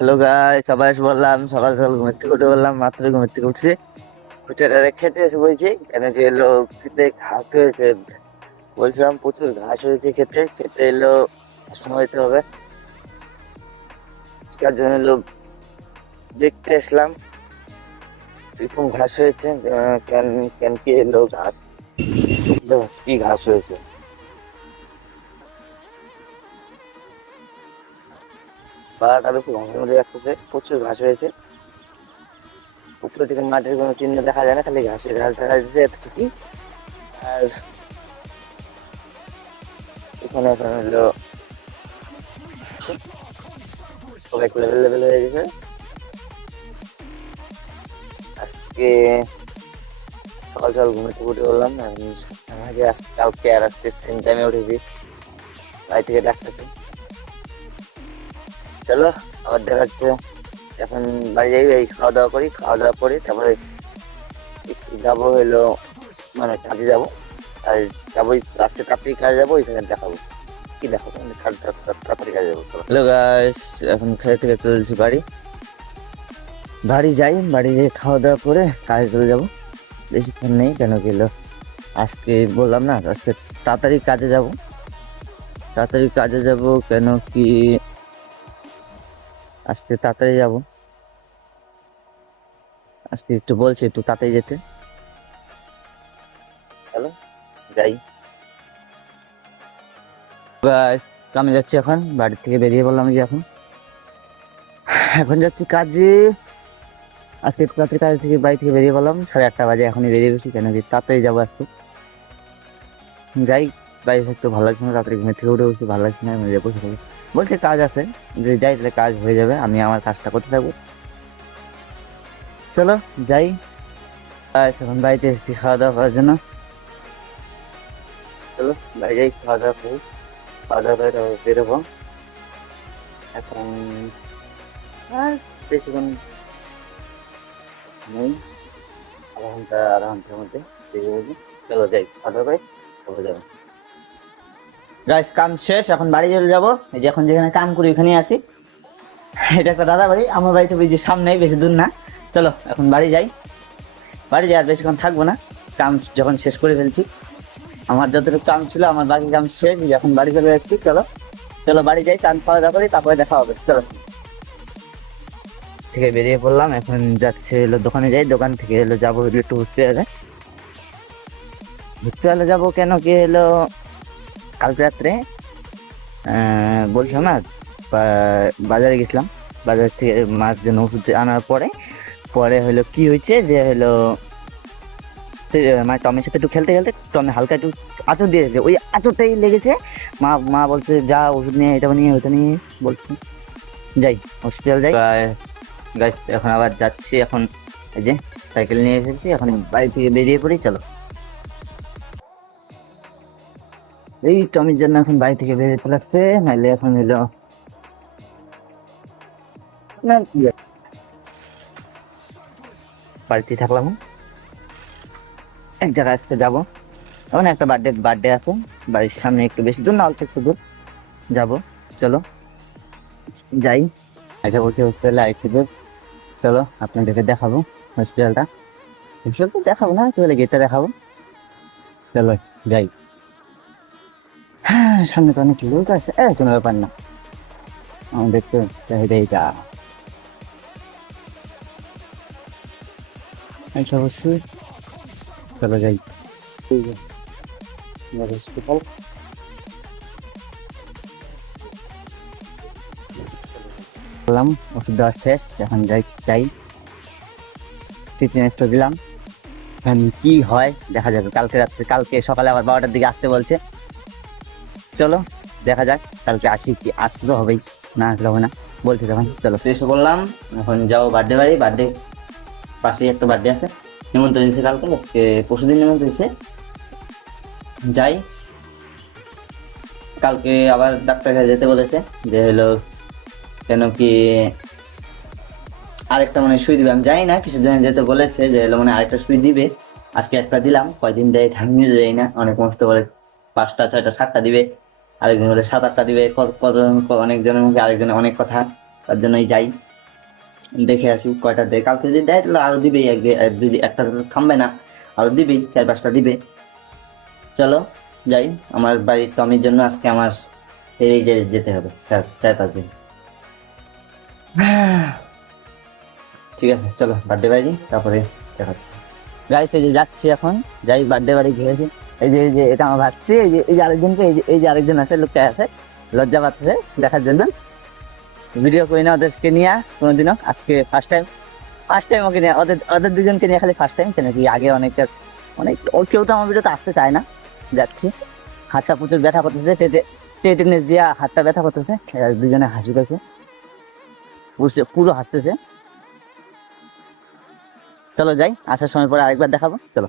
Hello guy, সবাই এসে বললাম সকাল সকাল ঘুমের থেকে উঠে বললাম, মাত্র ঘুমের থেকে উঠছি। উঠে খেতে এসে বলছি কেন কি এলো, খেতে ঘাস হয়েছে। বলছিলাম প্রচুর ঘাস হয়েছে, খেতে খেতে এলো সময় দিতে হবে। তার জন্য এলো দেখতে এসলাম এরকম ঘাস হয়েছে। কেন কেন কি এলো ঘাস, এলো কি ঘাস হয়েছে। পাড়াটা বেশি ঘন ঘন রাখতেছে, প্রচুর ঘাস হয়েছে। উপরে থেকে মাটির কোনো চিহ্ন দেখা যায় না, খালি ঘাসের ঘাস দেখা যাচ্ছে এতটুকু। আর এখানে এখন হলো সবাই লেভেল লেভেল হয়ে গেছে আজকে। সকাল সকাল ঘুমে থেকে উঠে বললাম আজকে কালকে আর আজকে সেম টাইমে উঠেছি, বাড়ি থেকে ডাকতেছি। চলো আবার দেখা যাচ্ছে। এখন বাড়ি যাই, এই খাওয়া দাওয়া করি, খাওয়া দাওয়া করি তারপরে একটু যাবো হলো, মানে কাজে যাবো। আর যাবো আজকে তাড়াতাড়ি কাজে যাবো, ওইখানে দেখাবো কি দেখাবো, মানে তাড়াতাড়ি কাজে যাবো। চলো হ্যালো গাইস, এখন খেয়ে থেকে চলছি বাড়ি। বাড়ি যাই, বাড়ি গিয়ে খাওয়া দাওয়া করে কাজে চলে যাবো। বেশিক্ষণ নেই, কেন গেল আজকে বললাম না আজকে তাড়াতাড়ি কাজে যাব। তাড়াতাড়ি কাজে যাব কেন কি আজকে তাড়াতাড়ি যাব। আজকে একটু বলছি একটু তাড়াতাড়ি যেতে। চলো যাই। আমি যাচ্ছি, এখন বাড়ি থেকে বেরিয়ে বললাম যে এখন এখন যাচ্ছি কাজে। আজকে একটু তাড়াতাড়ি কাজ থেকে বাড়ি থেকে বেরিয়ে বললাম, 8:30 বাজে, এখনই বেরিয়ে গেছি কেন কি তাড়াতাড়ি যাবো আজকে। যাই, বাড়ি থাকতে ভালো লাগছে না, তাড়াতাড়ি ঘুমের থেকে উঠে বসে ভালো লাগছে না, আমি বসে থাকবো। বলছে কাজ আছে, যে যাই তাহলে কাজ হয়ে যাবে, আমি আমার কাজটা করতে থাকবো। চলো যাই। এখন বাড়িতে এসেছি খাওয়া দাওয়া করার জন্য। চলো বাড়ি যাই, খাওয়া দাওয়া করি, খাওয়া দাওয়া করে তারপর বেরোবো। এখন আর বেশিক্ষণ নেই, আধা ঘন্টার মধ্যে বেরিয়ে যাবো। চলো যাই, খাওয়া দাওয়া করে তারপর যাবো। গাইস কাম শেষ, এখন বাড়ি চলে যাবো। এই যে এখন যেখানে কাম করি ওখানেই আসি। এটা একটা দাদা বাড়ি, আমার বাড়ি তো যে সামনেই, বেশি দূর না। চলো এখন বাড়ি যাই। বাড়ি যাই আর বেশিক্ষণ থাকবো না, কাম যখন শেষ করে ফেলছি। আমার যতটুকু কাম ছিল, আমার বাকি কাম শেষ, এখন বাড়ি চলে যাচ্ছি। চলো চলো বাড়ি যাই, চান খাওয়া দাওয়া করি তারপরে দেখা হবে। চলো থেকে বেরিয়ে পড়লাম, এখন যাচ্ছে হলো দোকানে যাই, দোকান থেকে হলো যাবো হলো একটু হসপিটালে। হসপিটালে যাবো কেন কি হলো, কালকে রাত্রে বলছিলাম না, বাজারে গেছিলাম। বাজার থেকে মাছ জন্য ওষুধ আনার পরে পরে হলো কি হয়েছে যে হলো, মানে টমের সাথে একটু খেলতে খেলতে টমে হালকা একটু আঁচড় দিয়েছে, ওই আঁচড়টাই লেগেছে। মা মা বলছে যা ওষুধ নিয়ে, এটা নিয়ে ওটা নিয়ে বলছে। যাই হসপিটাল যাই। গাইস এখন আবার যাচ্ছি, এখন এই যে সাইকেল নিয়ে এসেছি, এখন বাড়ি থেকে বেরিয়ে পড়ি। চলো এই টমির জন্য এখন বাড়ি থেকে বেরিয়ে লাগছে, নাইলে এখন হলো না কি বাড়িতে থাকলাম। এক জায়গায় আজকে যাবো, এখন একটা বার্থডে আছে বাড়ির সামনে, একটু বেশি দূর না, অল্প একটু দূর যাবো। চলো যাই। এটা বলছি হসপিটালে আইসি দূর। চলো আপনাদেরকে দেখাবো হসপিটালটা। হসপিটাল তো দেখাবো না, কি বলে গেটটা দেখাবো। চলো যাই। হ্যাঁ সামনে তো অনেক লোক আছে, কোনো ব্যাপার না, আমাদের তো চাহিদা এটা। এটা অবশ্যই। চলো যাই হসপিটাল। বললাম ওষুধ দেওয়া শেষ, এখন যাই যাই ট্রিটমেন্ট দিলাম। এখন কি হয় দেখা যাবে, কালকে রাত্রে, কালকে সকালে আবার 12টার দিকে আসতে বলছে। চলো দেখা যাক, কালকে আসি, কি আসলে হবেই, না আসলে হবে না বলছে তখন। চলো শেষ করলাম, এখন যাবো বার্থডে বাড়ি। বার্থডে পাশেই একটা বার্থডে আছে, নিমন্ত্রণ দিয়েছে কালকে, আজকে পরশুদিন নিমন্ত্রণ দিয়েছে। যাই, কালকে আবার ডাক্তার কাছে যেতে বলেছে, যে হলো কেন কি আরেকটা মানে সুই দিবে, আমি জানি না কিসের জন্য যেতে বলেছে, যে হলো মানে আরেকটা সুই দিবে। আজকে একটা দিলাম, কয়দিন দেয় ঠান্ডা যাই না, অনেক মস্ত বলে 5টা 6টা 7টা দিবে, আরেকজন বলে 7 8টা দিবে, কজন অনেকজনের মুখে আরেকজনের অনেক কথা, তার জন্যই যাই। দেখে আসি কয়টা দেয়, কালকে যদি দেয় তাহলে আরো দিবেই, একটা তো থামবে না, আরো দিবেই, 4-5টা দিবে। চলো যাই, আমার বাড়ির টমির জন্য আজকে আমার এই যে যেতে হবে 4-5 দিন। ঠিক আছে চলো বার্থডে বাড়ি তারপরে দেখা যাবে। গাইস এই যে যাচ্ছি এখন, যাই বার্থডে বাড়ি ঘুরেছি। এই যে এটা আমার ভাবছি, এই যে আরেকজনকে, এই যে আরেকজন আছে, লোকটা আছে, লজ্জা পাচ্ছে দেখার জন্য। ভিডিও করি না ওদেরকে নিয়ে কোনোদিনও, আজকে ফার্স্ট টাইম ওকে নিয়ে, ওদের দুজনকে নিয়ে খালি ফার্স্ট টাইম, কেন কি আগে কেউ তো আমার ভিডিওতে আসতে চায় না। যাচ্ছি, হাতটা প্রচুর ব্যথা করতেছে, টেটেনেস দিয়া হাতটা ব্যথা করতেছে। দুজনে হাসি পাইছে, পুরো হাসতেছে। চলো যাই, আসার সময় পরে আরেকবার দেখাবো, চলো।